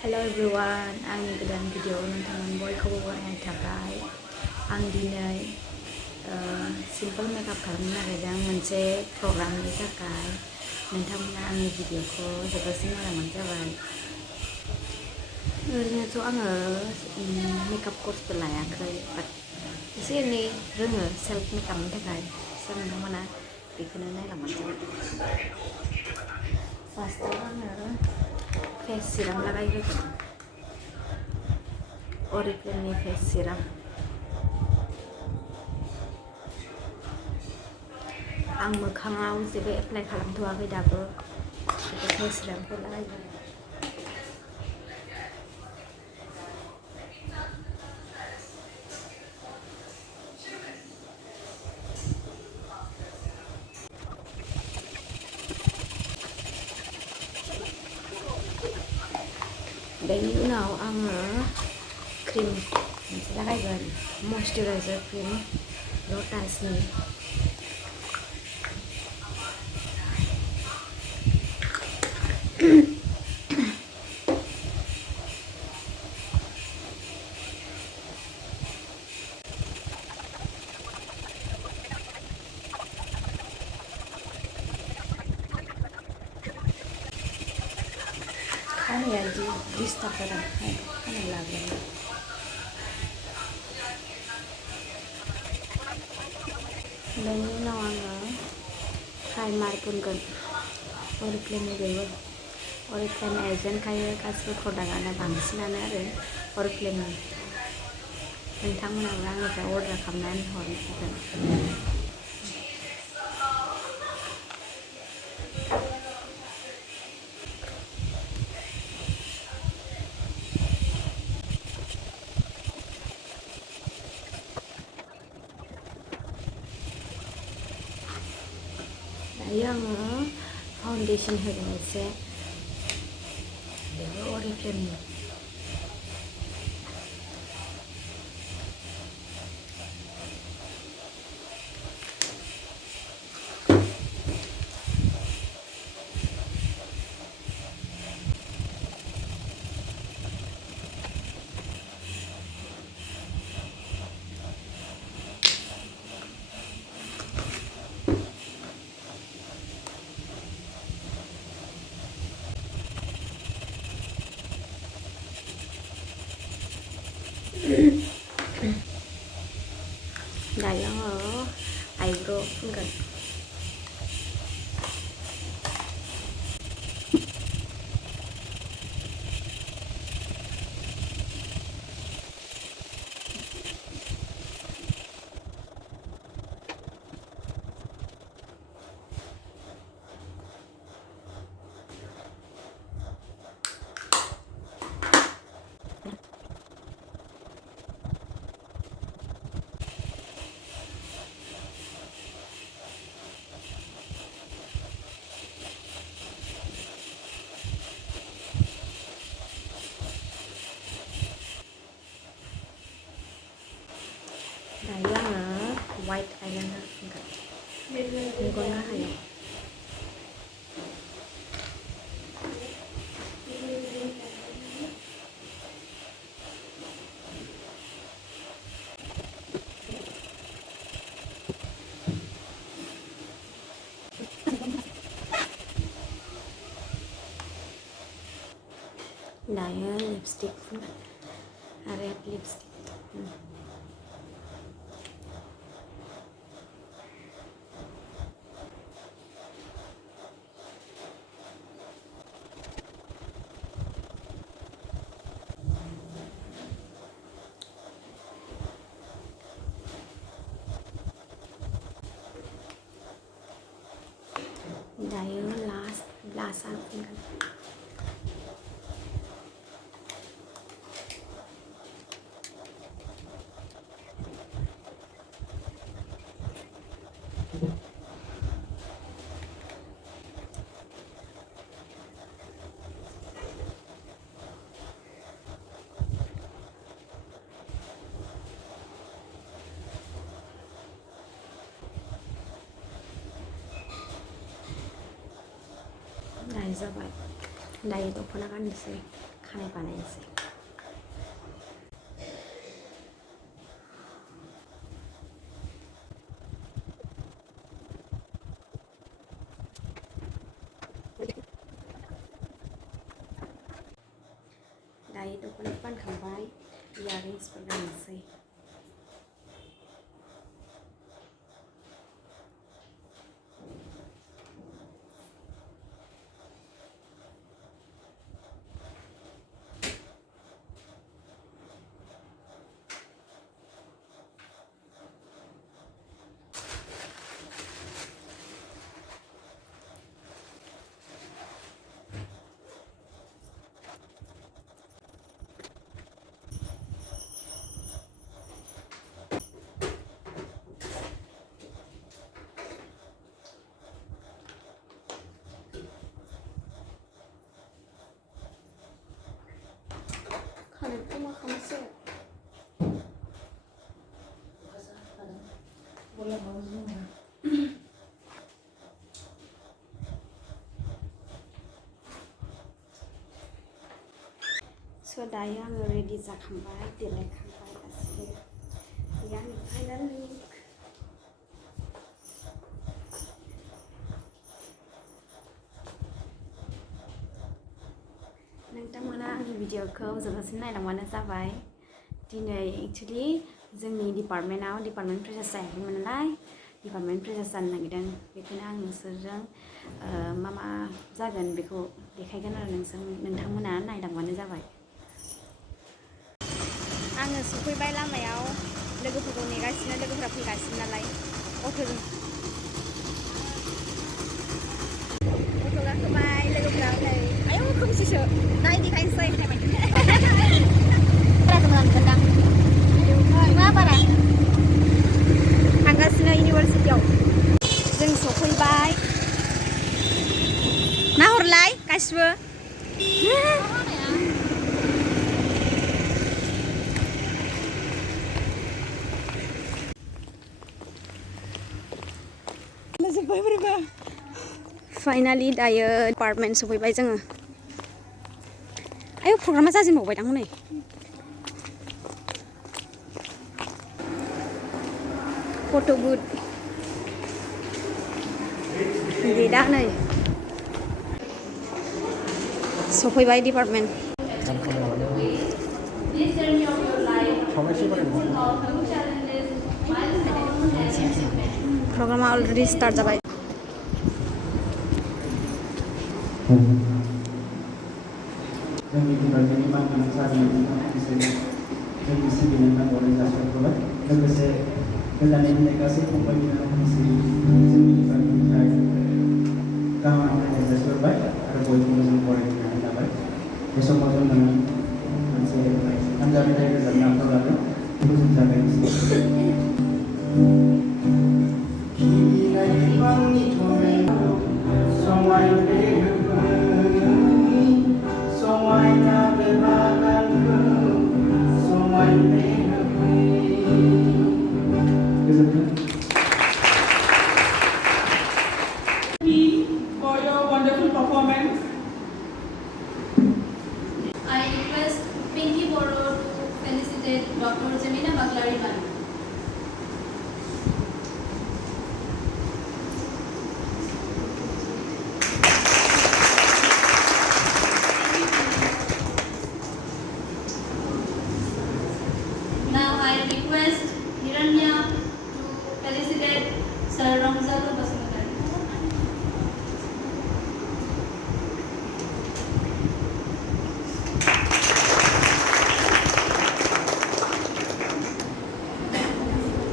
Hello everyone, आंनि गोदान भिडिअ'आव नोंथांमोन बयखौबो बरायनाय थाबाय। आं दिनै सिम्पोल मेकआप खालामनो नागिरदों मोनसे प्रग्रामनि थाखाय। नोंथांमोना आंनि भिडिअ'खौ जोबोरसिन नायलांबानो जाबाय। ओरैनोथ' आङो मेकआप कर्सबो लायाखै, बाट एसे एनै रोङो सेल्फ मेकआपनि थाखाय। सो नोंथांमोना बेखौनो नायलांबानो जाबाय। फार्स्टआव आङो फेस सिराम लागायग्रोगोन। अरिफ्लेमनि फेस सिराम। आं मोखाङाव जेबो एप्लाइ खालामथ'वाखै दाबो। फेस सिरामखौ लागायगोन। बेनि उनाव आङो क्रिम मोनसे लागायगोन, मयस्चराइजार क्रिम लटासनि। खानाया जि डिस्टार्ब जादों, खानाय लाग्रोनो। बेनि उनाव आङो प्राइमार फुनगोन, अरिफ्लेमनि बेबो। अरिफ्लेम एजेन्टखायो गासिबो प्रडाक्टआनो बांसिनानो आरो अरिफ्लेमनि। नोंथांमोनाबो आंनिफ्राय अर्डार खालामनानै हरनो हागोन। दायो आङो फाउन्डेसन होगोन एसे, बेबो अरिफ्लेमनि। दायो आङो आइब्र' फुनगोन। दायो आङो वाइट आइलाइनार फुनगोन मेगन गाहायाव। दायो लिपस्टिक फुनगोन, रेड लिपस्टिक। दायो लास्ट ब्लासार फुनगोन। दायो जाबाय। दायो दख'ना गाननोसै खानाय बानायनोसै दायो दख'ना गानखांबाय इयारिंसफोर गाननोसै खानायखौ मा खालामसै स' दायो आङो रेडि जाखांबाय देलायखांबाय गासिबो बे आंनि फाइनाल लुक नोंथांमोना आंनि भिडिअखौ जोबजासिम नायलांबानो जाबाय दिनै एक्चुलि जोंनि डिपार्टमेन्ट फ्रेसार्स जायाखैमोन नालाय डिपार्टमेन्ट फ्रेसार्स जानो नागिरदों बेखायनो आं नोंसोरजों मा मा जागोन बेखौ देखायगोन आरो नोंथांमोना नायलांबानो जाबाय आङो सफैबाय लामायाव लोगोफोरखौ नेगासिनो लोगोफोरा फैगासिनो नालाय अट' गाखोबाय लोगोफोरा नै आयौ खोमसिसो नाय देखायनोसै मा बारा थांगासिनो इउनिभारसिटियाव जों सफैबाय नाहरलाय गासिबो फाइनालि दायो डिपार्टमेन्ट सफैबाय जोङो आयौ प्रग्रामा जाजेनबावबाय दां हनै फट' बुथ गेटआ नै सफैबाय डिपार्टमेन्ट प्रग्रामा अलरेडि स्टार्ट जाबाय जोंनि डिपार्टमेन्टनि मानगोनां सारनि बिसोरो जोंनि सिबिनाय नांगौनि जासिहरबाय लोगोसे गोजाननि फैनाय गासै फंबाय बिनानावफोरनिसिम जोंनि डिपार्टमेन्टनिफ्राय गाहाम हामलायनाय जासिहरबाय आरो बयखौबो जों बरायनानै लाबाय बे समाव जोङो मोनसे आनजाद मेथाइ रोजाबनो आखायाव लादों बेखौ जों जागायनोसै For your wonderful performance. I request Pinky Boro to felicitate Dr. Jamina Baklari Banu. Now I request Hiranya to felicitate Sir Ramzalo Basmudari.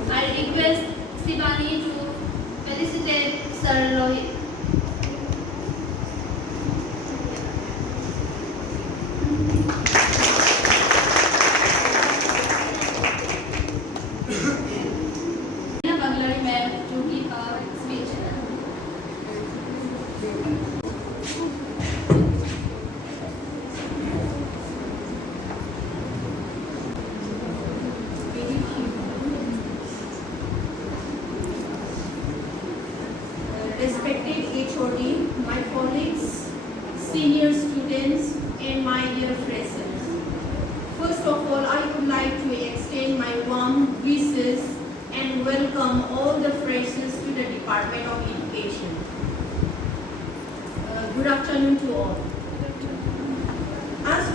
I request Sivani to felicitate Sir Lohit. Baklari ma'am to give a speech. Respected HOD, my colleagues, senior students, and my dear friends.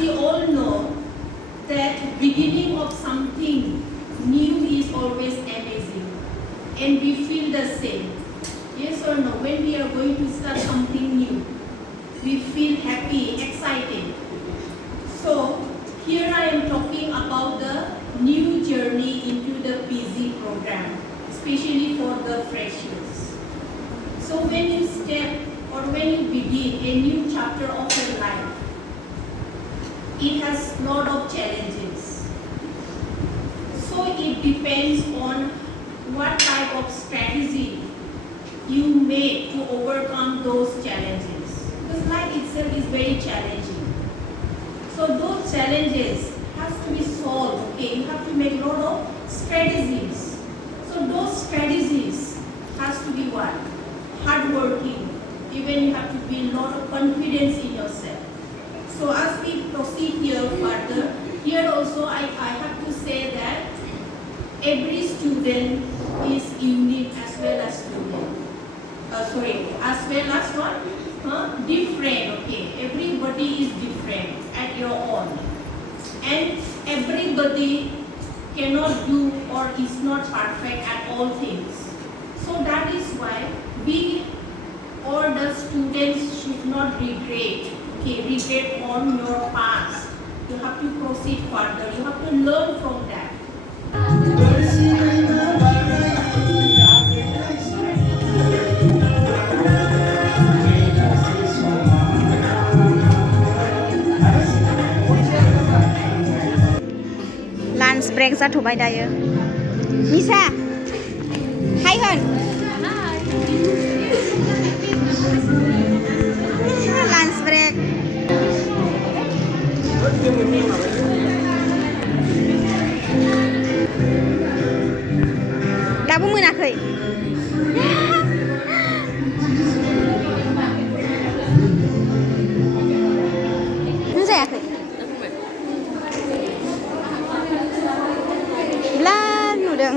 we all know that beginning of something new is always amazing, and we feel the same. Yes or no? When we are going to start something new, we feel happy, excited. So here I am talking about the new journey into the PG program, especially for the freshers. So when you step or when you begin a new chapter of your life, it has a lot of challenges. So it depends on what type of strategy you make to overcome those challenges. Because life itself is very challenging. So those challenges has to be solved. Okay, you have to make a lot of strategies. So those strategies has to be what? Hardworking. Even you have to build a lot of confidence in yourself. So as we proceed here further, here also I have to say that every student is unique as well as student. As well as what? Different, okay. Everybody is different at your own. And everybody cannot do or is not perfect at all things. So that is why we or the students should not regret on your past. You have to proceed further. You have to learn from that. Lunch break जाथ'बाय दायो निसा हाय होन launch break दाबो मोनाखै नों जायाखै blur नुदों